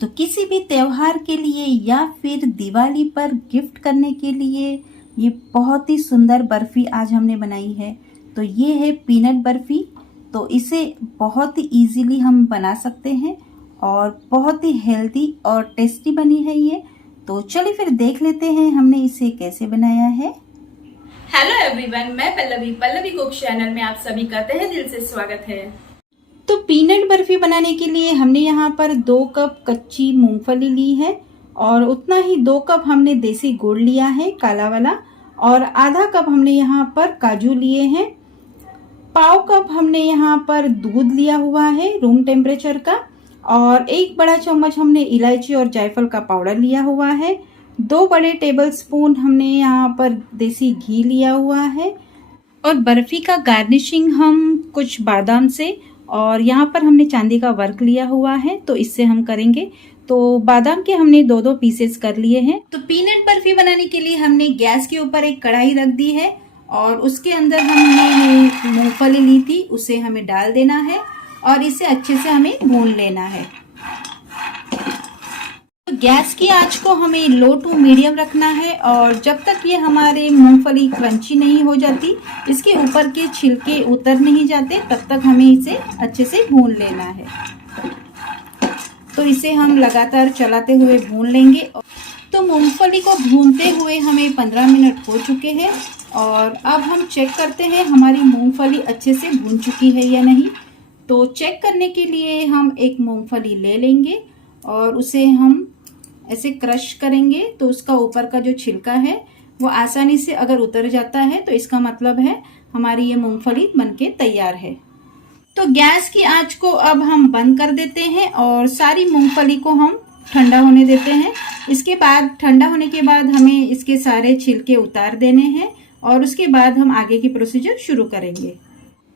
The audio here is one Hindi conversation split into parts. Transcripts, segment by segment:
तो किसी भी त्योहार के लिए या फिर दिवाली पर गिफ्ट करने के लिए ये बहुत ही सुंदर बर्फ़ी आज हमने बनाई है। तो ये है पीनट बर्फ़ी। तो इसे बहुत ही इजीली हम बना सकते हैं और बहुत ही हेल्दी और टेस्टी बनी है ये। तो चलिए फिर देख लेते हैं हमने इसे कैसे बनाया है। हेलो एवरीवन, मैं पल्लवी कुक चैनल में आप सभी का तहे दिल से स्वागत है। तो पीनट बर्फ़ी बनाने के लिए हमने यहाँ पर 2 कप कच्ची मूंगफली ली है और उतना ही 2 कप हमने देसी गुड़ लिया है काला वाला, और आधा कप हमने यहाँ पर काजू लिए हैं। पाव कप हमने यहाँ पर दूध लिया हुआ है रूम टेम्परेचर का, और 1 बड़ा चम्मच हमने इलायची और जायफल का पाउडर लिया हुआ है। 2 बड़े टेबल स्पून हमने यहाँ पर देसी घी लिया हुआ है, और बर्फ़ी का गार्निशिंग हम कुछ बादाम से, और यहाँ पर हमने चांदी का वर्क लिया हुआ है तो इससे हम करेंगे। तो बादाम के हमने 2-2 पीसेस कर लिए हैं। तो पीनट बर्फ़ी बनाने के लिए हमने गैस के ऊपर एक कढ़ाई रख दी है और उसके अंदर हमने मूंगफली ली थी, उसे हमें डाल देना है और इसे अच्छे से हमें भून लेना है। तो गैस की आंच को हमें लो टू मीडियम रखना है, और जब तक ये हमारे मूंगफली क्रंची नहीं हो जाती, इसके ऊपर के छिलके उतर नहीं जाते, तब तक हमें इसे अच्छे से भून लेना है। तो इसे हम लगातार चलाते हुए भून लेंगे। तो मूंगफली को भूनते हुए हमें 15 मिनट हो चुके हैं, और अब हम चेक करते हैं हमारी मूंगफली अच्छे से भून चुकी है या नहीं। तो चेक करने के लिए हम एक मूंगफली ले लेंगे और उसे हम ऐसे क्रश करेंगे, तो उसका ऊपर का जो छिलका है वो आसानी से अगर उतर जाता है तो इसका मतलब है हमारी ये मूंगफली बनके तैयार है। तो गैस की आंच को अब हम बंद कर देते हैं और सारी मूंगफली को हम ठंडा होने देते हैं। इसके बाद ठंडा होने के बाद हमें इसके सारे छिलके उतार देने हैं और उसके बाद हम आगे की प्रोसीजर शुरू करेंगे।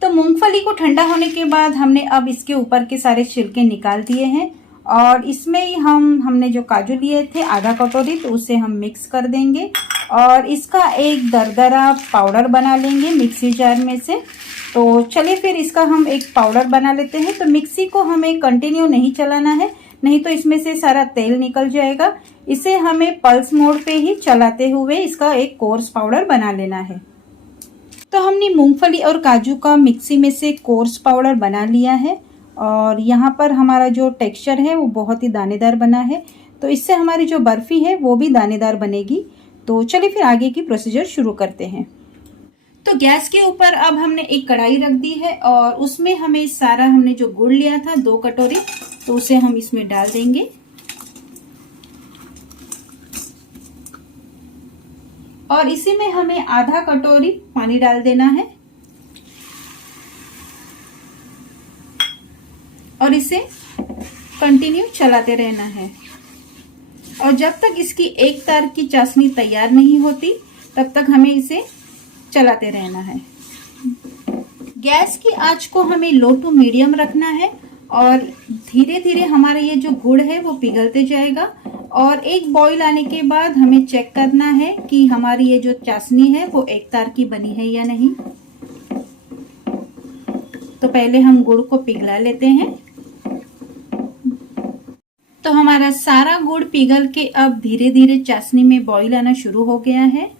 तो मूंगफली को ठंडा होने के बाद हमने अब इसके ऊपर के सारे छिलके निकाल दिए हैं, और इसमें ही हमने जो काजू लिए थे आधा कटोरी, तो उसे हम मिक्स कर देंगे और इसका एक दरदरा पाउडर बना लेंगे मिक्सी जार में से। तो चलिए फिर इसका हम एक पाउडर बना लेते हैं। तो मिक्सी को हमें कंटिन्यू नहीं चलाना है, नहीं तो इसमें से सारा तेल निकल जाएगा। इसे हमें पल्स मोड पे ही चलाते हुए इसका एक कोर्स पाउडर बना लेना है। तो हमने मूंगफली और काजू का मिक्सी में से कोर्स पाउडर बना लिया है, और यहाँ पर हमारा जो टेक्सचर है वो बहुत ही दानेदार बना है। तो इससे हमारी जो बर्फ़ी है वो भी दानेदार बनेगी। तो चलिए फिर आगे की प्रोसीजर शुरू करते हैं। तो गैस के ऊपर अब हमने एक कढ़ाई रख दी है और उसमें हमें सारा हमने जो गुड़ लिया था 2 कटोरी, तो उसे हम इसमें डाल देंगे। और इसी में हमें आधा कटोरी पानी डाल देना है और इसे कंटिन्यू चलाते रहना है, और जब तक इसकी एक तार की चाशनी तैयार नहीं होती तब तक हमें इसे चलाते रहना है। गैस की आंच को हमें लो टू मीडियम रखना है, और धीरे धीरे हमारा ये जो गुड़ है वो पिघलते जाएगा, और एक बॉईल आने के बाद हमें चेक करना है कि हमारी ये जो चाशनी है वो एक तार की बनी है या नहीं। तो पहले हम गुड़ को पिघला लेते हैं। तो हमारा सारा गुड़ पिघल के अब धीरे धीरे चाशनी में बॉईल आना शुरू हो गया है।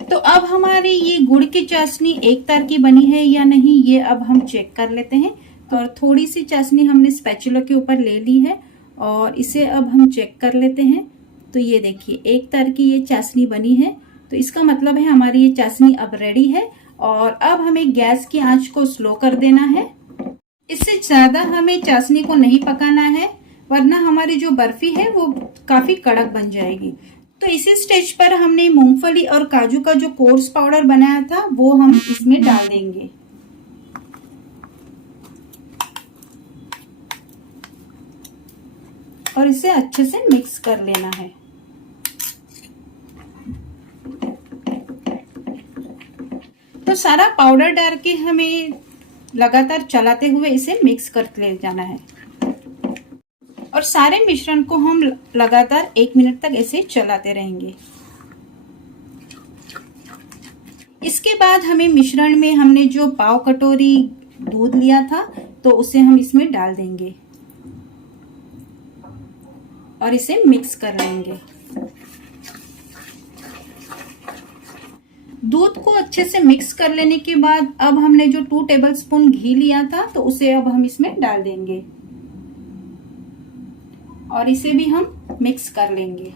तो अब हमारी ये गुड़ की चाशनी एक तार की बनी है या नहीं, ये अब हम चेक कर लेते हैं। और थोड़ी सी चाशनी हमने स्पैचुला के ऊपर ले ली है और इसे अब हम चेक कर लेते हैं। तो ये देखिए एक तार की ये चाशनी बनी है, तो इसका मतलब है हमारी ये चाशनी अब रेडी है। और अब हमें गैस की आंच को स्लो कर देना है। इससे ज्यादा हमें चाशनी को नहीं पकाना है, वरना हमारी जो बर्फी है वो काफी कड़क बन जाएगी। तो इसी स्टेज पर हमने मूंगफली और काजू का जो कोर्स पाउडर बनाया था वो हम इसमें डाल देंगे। और इसे अच्छे से मिक्स कर लेना है। तो सारा पाउडर डाल के हमें लगातार चलाते हुए इसे मिक्स करते ले जाना है, और सारे मिश्रण को हम लगातार 1 मिनट तक ऐसे चलाते रहेंगे। इसके बाद हमें मिश्रण में हमने जो पाव कटोरी दूध लिया था तो उसे हम इसमें डाल देंगे और इसे मिक्स कर लेंगे। दूध को अच्छे से मिक्स कर लेने के बाद अब हमने जो 2 टेबलस्पून घी लिया था तो उसे अब हम इसमें डाल देंगे और इसे भी हम मिक्स कर लेंगे।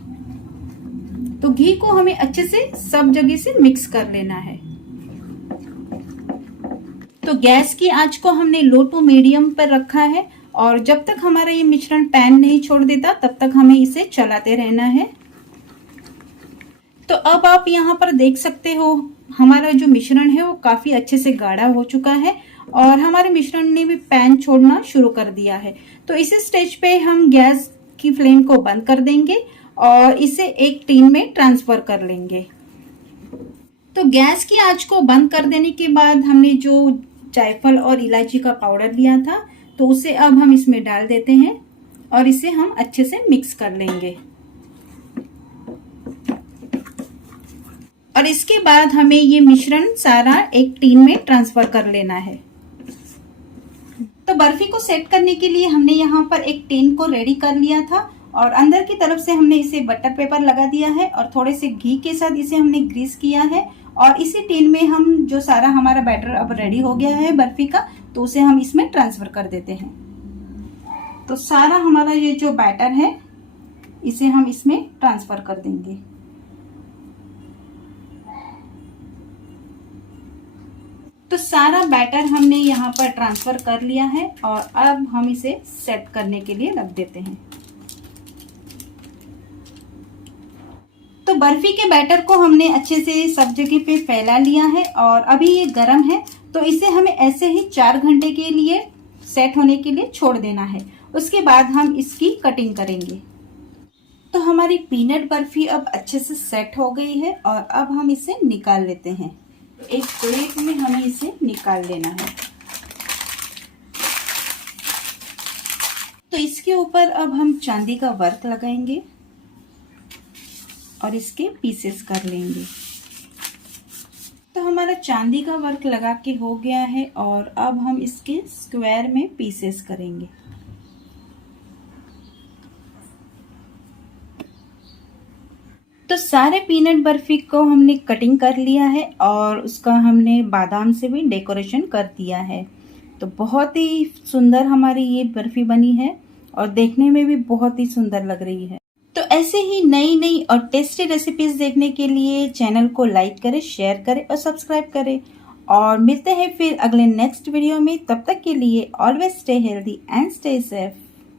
तो घी को हमें अच्छे से सब जगह से मिक्स कर लेना है। तो गैस की आंच को हमने लो टू मीडियम पर रखा है और जब तक हमारा ये मिश्रण पैन नहीं छोड़ देता तब तक हमें इसे चलाते रहना है। तो अब आप यहाँ पर देख सकते हो हमारा जो मिश्रण है वो काफी अच्छे से गाढ़ा हो चुका है और हमारे मिश्रण ने भी पैन छोड़ना शुरू कर दिया है। तो इस स्टेज पे हम गैस की फ्लेम को बंद कर देंगे और इसे एक टिन में ट्रांसफर कर लेंगे। तो गैस की आंच को बंद कर देने के बाद हमने जो जायफल और इलायची का पाउडर लिया था तो उसे अब हम इसमें डाल देते हैं और इसे हम अच्छे से मिक्स कर लेंगे। और इसके बाद हमें ये मिश्रण सारा एक टिन में ट्रांसफर कर लेना है। तो बर्फी को सेट करने के लिए हमने यहाँ पर एक टिन को रेडी कर लिया था और अंदर की तरफ से हमने इसे बटर पेपर लगा दिया है और थोड़े से घी के साथ इसे हमने ग्रीस किया है और इसी टिन में हम जो सारा हमारा बैटर अब रेडी हो गया है बर्फी का तो उसे हम इसमें ट्रांसफर कर देते हैं। तो सारा हमारा ये जो बैटर है इसे हम इसमें ट्रांसफर कर देंगे। तो सारा बैटर हमने यहाँ पर ट्रांसफर कर लिया है और अब हम इसे सेट करने के लिए रख देते हैं। तो बर्फी के बैटर को हमने अच्छे से सब जगह पे फैला लिया है और अभी ये गर्म है तो इसे हमें ऐसे ही 4 घंटे के लिए सेट होने के लिए छोड़ देना है। उसके बाद हम इसकी कटिंग करेंगे। तो हमारी पीनट बर्फी अब अच्छे से सेट हो गई है और अब हम इसे निकाल लेते हैं। एक प्लेट में हमें इसे निकाल लेना है। तो इसके ऊपर अब हम चांदी का वर्क लगाएंगे और इसके पीसेस कर लेंगे। तो हमारा चांदी का वर्क लगा के हो गया है और अब हम इसके स्क्वायर में पीसेस करेंगे। तो सारे पीनट बर्फी को हमने कटिंग कर लिया है और उसका हमने बादाम से भी डेकोरेशन कर दिया है। तो बहुत ही सुंदर हमारी ये बर्फी बनी है और देखने में भी बहुत ही सुंदर लग रही है। तो ऐसे ही नई नई और टेस्टी रेसिपीज देखने के लिए चैनल को लाइक करें, शेयर करें और सब्सक्राइब करें और मिलते हैं फिर अगले नेक्स्ट वीडियो में। तब तक के लिए always stay healthy and stay safe.